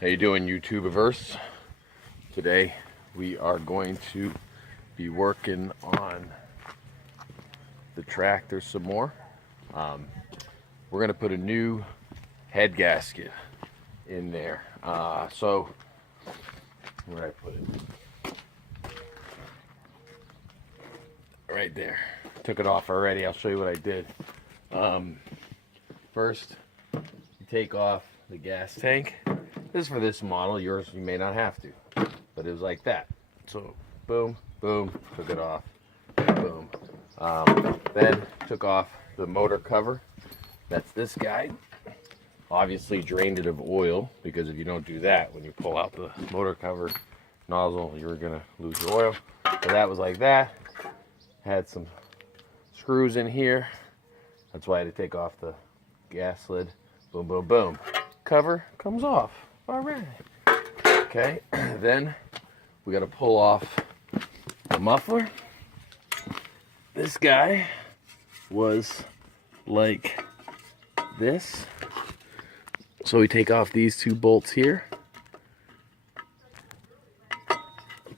How you doing, YouTubeverse? Today we are going to be working on the tractor some more. We're gonna put a new head gasket in there. So where I put it? Right there. Took it off already. I'll show you what I did. First, you take off the gas tank. This is for this model. Yours, you may not have to, but it was like that. So boom, boom, took it off, boom. Then took off the motor cover. That's this guy. Obviously drained it of oil, because if you don't do that, when you pull out the motor cover nozzle, you're gonna lose your oil. So that was like that. Had some screws in here. That's why I had to take off the gas lid. Boom, boom, boom. Cover comes off. All right. Okay, then we got to pull off the muffler. This guy was like this. So we take off these two bolts here.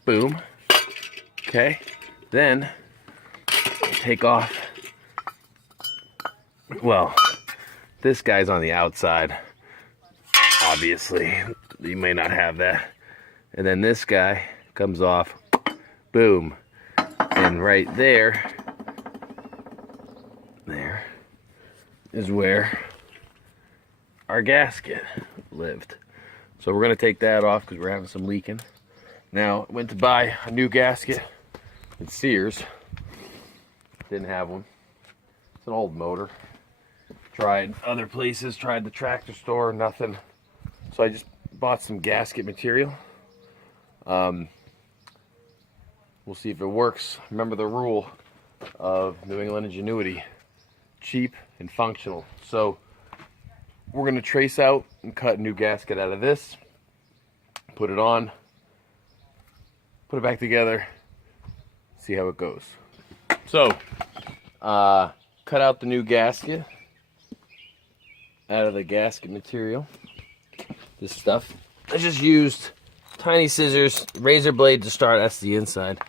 Boom. Okay, then take off, well, this guy's on the outside. Obviously, you may not have that. And then this guy comes off, boom. And right there is where our gasket lived. So we're gonna take that off because we're having some leaking. Now, I went to buy a new gasket at Sears. Didn't have one. It's an old motor. Tried other places, tried the tractor store, nothing. So I just bought some gasket material. We'll see if it works. Remember the rule of New England ingenuity: cheap and functional. So we're gonna trace out and cut a new gasket out of this, put it on, put it back together, see how it goes. So, cut out the new gasket out of the gasket material. This stuff. I just used tiny scissors, razor blade to start. That's the inside.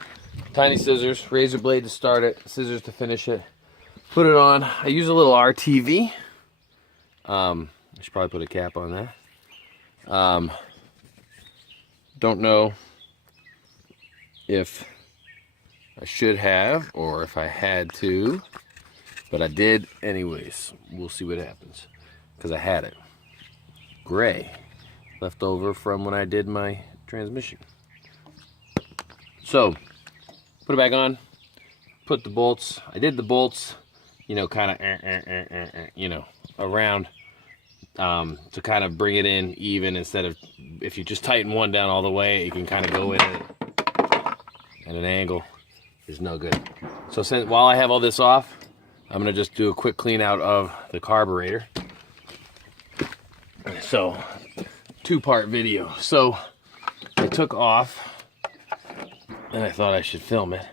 Tiny scissors, razor blade to start it, scissors to finish it. Put it on. I use a little RTV. I should probably put a cap on that. Don't know if I should have or if I had to, but I did anyways. We'll see what happens, because I had it. Gray, left over from when I did my transmission. So, put it back on, put the bolts. I did the bolts, you know, kind of, you know, around, to kind of bring it in even, instead of, if you just tighten one down all the way, it can kind of go in at an angle. Is no good. So since, while I have all this off, I'm gonna just do a quick clean out of the carburetor. So, two-part video. So I took off, and I thought I should film it.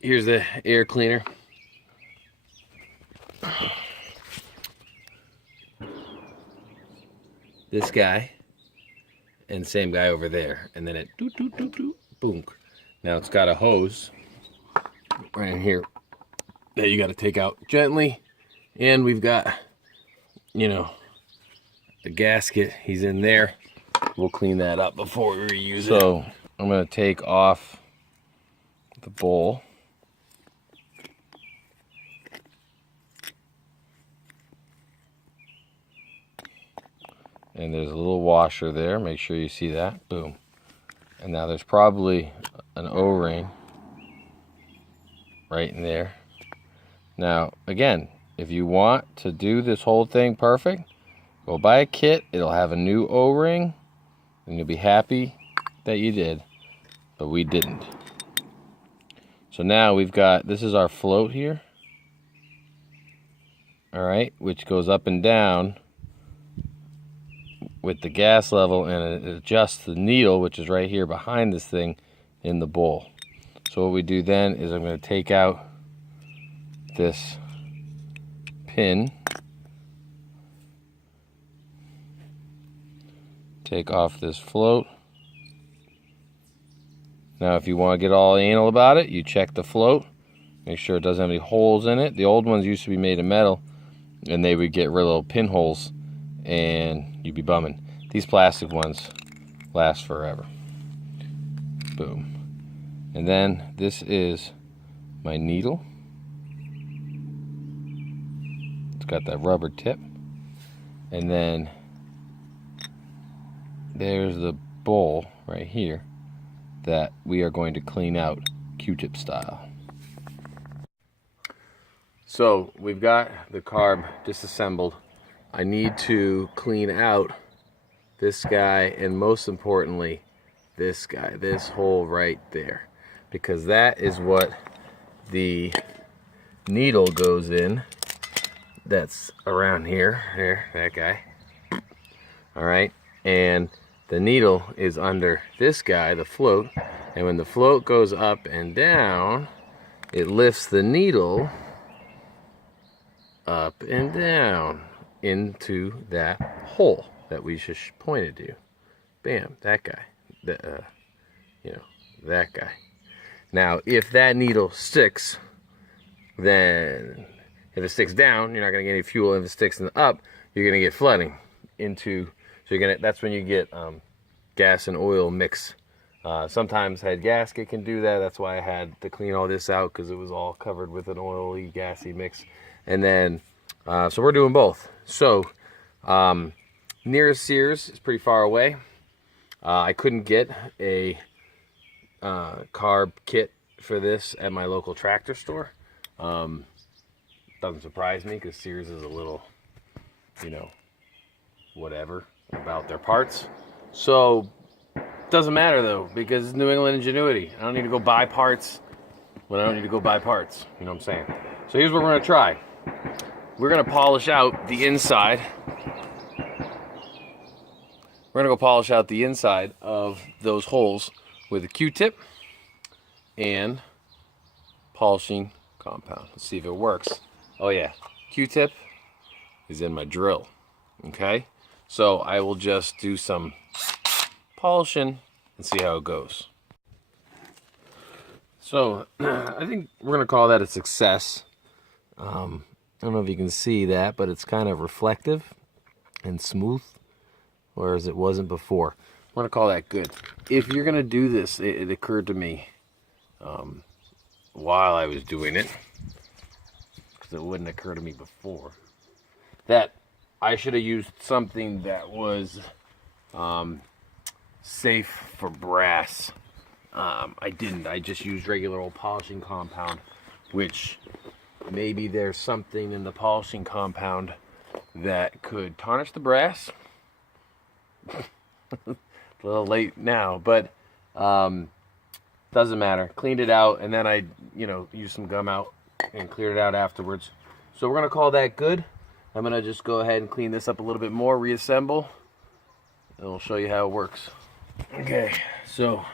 Here's the air cleaner. This guy, and same guy over there, and then it doot doot doot doot, boom. Now it's got a hose right in here that you got to take out gently, and we've got, you know, the gasket. He's in there. We'll clean that up before we reuse it. So I'm going to take off the bowl. And there's a little washer there. Make sure you see that. Boom. And now there's probably an O-ring right in there. Now, again, if you want to do this whole thing perfect, go buy a kit. It'll have a new O-ring, and you'll be happy that you did. But we didn't. So now we've got, this is our float here. All right, which goes up and down with the gas level, and it adjusts the needle, which is right here behind this thing in the bowl. So what we do then is I'm going to take out this pin, take off this float. Now if you want to get all anal about it, you check the float. Make sure it doesn't have any holes in it. The old ones used to be made of metal, and they would get real little pinholes, and you'd be bumming. These plastic ones last forever. Boom. And then this is my needle. It's got that rubber tip. And then there's the bowl right here that we are going to clean out Q-tip style. So we've got the carb disassembled. I need to clean out this guy, and most importantly this guy, this hole right there, because that is what the needle goes in. That's around here, that guy. All right, and the needle is under this guy, the float, and when the float goes up and down, it lifts the needle up and down into that hole that we just pointed to. Bam, that guy. That guy. Now, if that needle sticks, then if it sticks down, you're not going to get any fuel. If it sticks up, you're going to get flooding into. So that's when you get gas and oil mix. Sometimes head gasket can do that. That's why I had to clean all this out, because it was all covered with an oily, gassy mix. And then, so we're doing both. So, nearest Sears is pretty far away. I couldn't get a carb kit for this at my local tractor store. Doesn't surprise me, because Sears is a little, whatever about their parts. So, doesn't matter though, because it's New England ingenuity. I don't need to go buy parts when I don't need to go buy parts. You know what I'm saying? So here's what we're going to try. We're going to polish out the inside. We're going to go polish out the inside of those holes with a Q-tip and polishing compound. Let's see if it works. Oh yeah, Q-tip is in my drill. Okay, so I will just do some polishing and see how it goes. So I think we're going to call that a success. I don't know if you can see that, but it's kind of reflective and smooth, whereas it wasn't before. I'm going to call that good. If you're going to do this, it occurred to me while I was doing it, because it wouldn't occur to me before, that I should have used something that was safe for brass. I didn't. I just used regular old polishing compound, which maybe there's something in the polishing compound that could tarnish the brass. A little late now, but doesn't matter. Cleaned it out, and then I, used some gum out and cleared it out afterwards. So we're gonna call that good. I'm gonna just go ahead and clean this up a little bit more, reassemble, and we'll show you how it works. Okay, so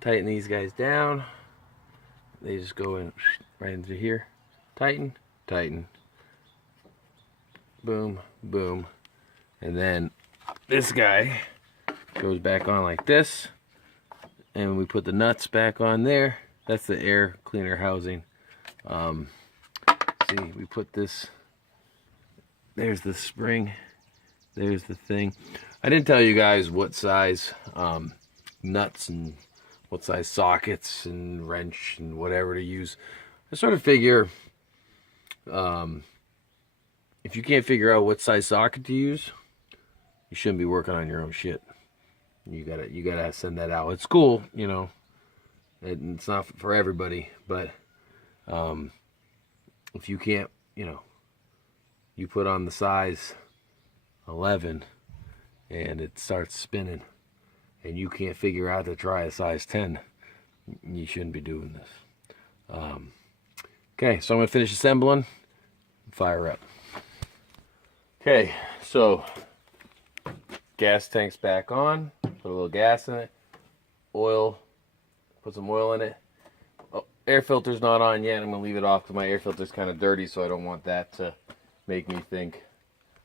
tighten these guys down. They just go in right into here. Tighten, tighten. Boom, boom. And then this guy goes back on like this. And we put the nuts back on there. That's the air cleaner housing. See, we put this. There's the spring. There's the thing. I didn't tell you guys what size nuts and what size sockets and wrench and whatever to use. I sort of figure if you can't figure out what size socket to use, you shouldn't be working on your own shit. You gotta send that out. It's cool, it's not for everybody, but if you can't, you put on the size 11 and it starts spinning and you can't figure out to try a size 10, you shouldn't be doing this. Okay, so I'm gonna finish assembling, fire up. Okay, so gas tank's back on, put a little gas in it, oil, put some oil in it. Oh, air filter's not on yet. I'm gonna leave it off because my air filter's kind of dirty, so I don't want that to make me think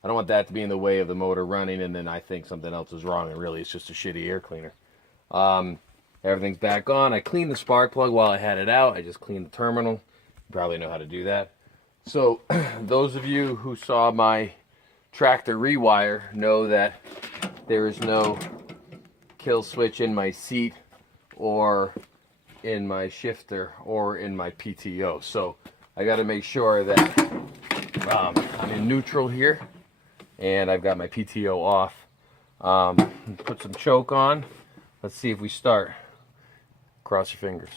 I don't want that to be in the way of the motor running, and then I think something else is wrong, and really it's just a shitty air cleaner. Everything's back on. I cleaned the spark plug while I had it out. I just cleaned the terminal. You probably know how to do that. So those of you who saw my tractor rewire know that there is no kill switch in my seat or in my shifter or in my PTO. So I got to make sure that I'm in neutral here, and I've got my PTO off. Put some choke on. Let's see if we start. Cross your fingers.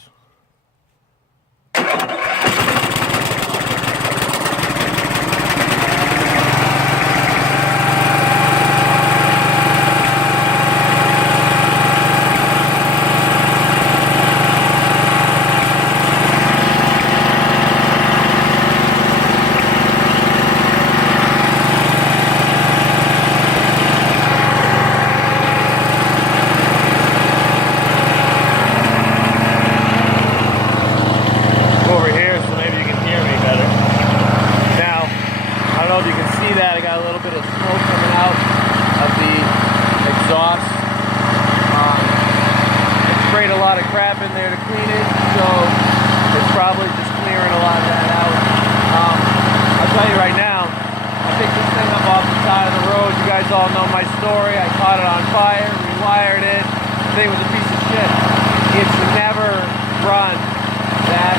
You can see that I got a little bit of smoke coming out of the exhaust. I sprayed a lot of crap in there to clean it, so it's probably just clearing a lot of that out. I'll tell you right now, I picked this thing up off the side of the road. You guys all know my story. I caught it on fire, rewired it. The thing was a piece of shit. It's never run that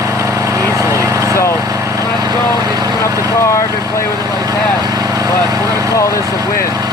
easily. So I'm going to have to go and tune up the carb and play with it like that. But we're going to call this a win.